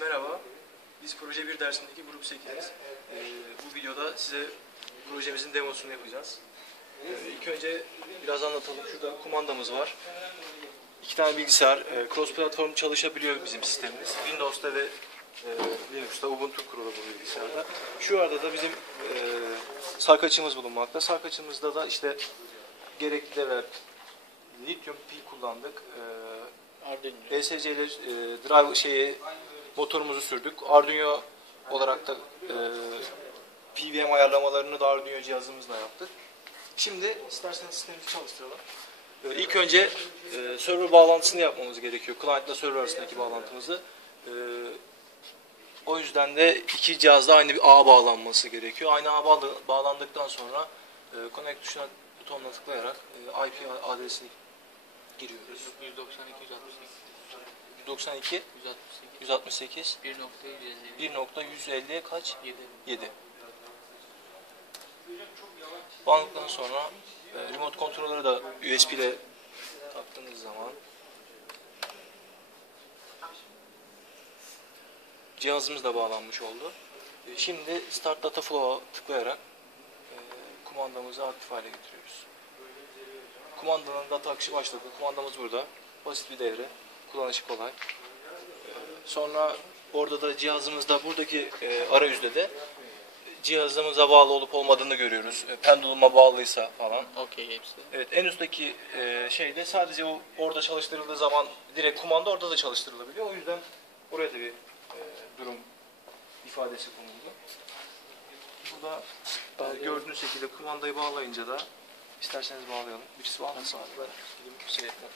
Merhaba, biz Proje 1 dersindeki grup 8'iz. Ee, bu videoda size projemizin demosunu yapacağız. Ee, ilk önce biraz anlatalım. Şurada kumandamız var. İki tane bilgisayar, e, cross platform çalışabiliyor bizim sistemimiz. Windows'ta ve e, Linux'ta, Ubuntu kurulu bu bilgisayarda. Şu arada da bizim e, sarkaçımız bulunmakta. Sarkaçımızda da işte gerekli değerler, lityum pil kullandık. E, Arduino. ESC ile e, drive şeyi motorumuzu sürdük. Arduino olarak da e, PWM ayarlamalarını da Arduino cihazımızla yaptık. Şimdi isterseniz sistemimizi çalıştıralım. E, ilk önce e, server bağlantısını yapmamız gerekiyor. Client ile server arasındaki bağlantımızı. E, o yüzden de iki cihazda aynı bir ağ bağlanması gerekiyor. Aynı ağ bağlandıktan sonra e, connect tuşuna butonuna tıklayarak e, IP adresini giriyoruz. 192 168 92 168 168 1.150 1.150 kaç? 7 7. Bağladıktan sonra e, remote kontrolleri da USB ile taktığınız zaman cihazımız da bağlanmış oldu. E, Şimdi Start Data Flow'a tıklayarak e, kumandamızı aktif hale getiriyoruz. Kumandanın data akışı başladı. Kumandamız burada. Basit bir devre. Kullanışı kolay. E, Sonra orada da cihazımızda buradaki e, arayüzde de cihazımıza bağlı olup olmadığını görüyoruz. E, penduluma bağlıysa falan. Okey hepsi. Evet en üstteki e, şeyde sadece o orada çalıştırıldığı zaman direkt kumanda orada da çalıştırılabiliyor. O yüzden oraya da bir e, durum ifadesi konuldu. Burada e, gördüğünüz şekilde kumandayı bağlayınca da isterseniz bağlayalım. Birisi bağlasın gideyim şey yapayım.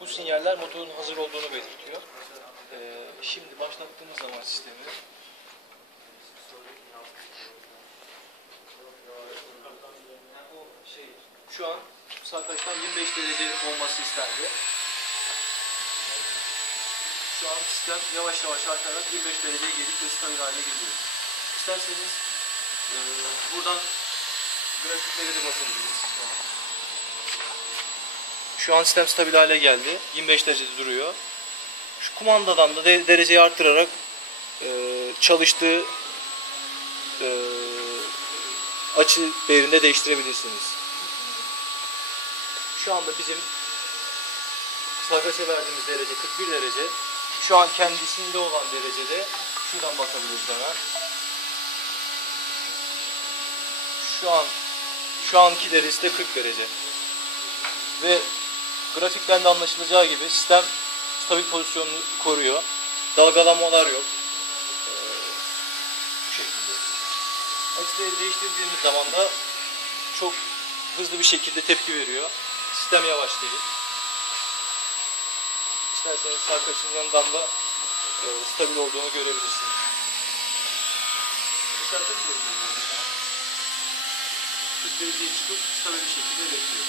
Bu sinyaller motorun hazır olduğunu belirtiyor. Ee, şimdi başlattığımız zaman sistemi şu an sarkaçtan 25 derece olması istendi. Şu an sistem yavaş yavaş artarak 25 dereceye gelip ve stabil hale geliyor. İsterseniz e, buradan grafikleri de bakabiliriz. Şu an sistem stabil hale geldi. 25 derecede duruyor. Şu kumandadan da de- dereceyi arttırarak e, çalıştığı e, açı değerinde değiştirebilirsiniz. Şu anda bizim sarkaça verdiğimiz derece 41 derece. Şu an kendisinde olan derecede şuradan bakabiliriz hemen. Şu an şu anki derecesi de 40 derece. Ve grafikten de anlaşılacağı gibi sistem stabil pozisyonunu koruyor. Dalgalanmalar yok. Ee, bu şekilde. Açıları değiştirdiğimiz zaman da çok hızlı bir şekilde tepki veriyor. Sistem yavaş değil. İsterseniz sağ kaçın yanından da e, stabil olduğunu görebilirsiniz. Dışarıda çevirdiğimiz zaman 40 dereceye çıkıp stabil bir şekilde bekliyor.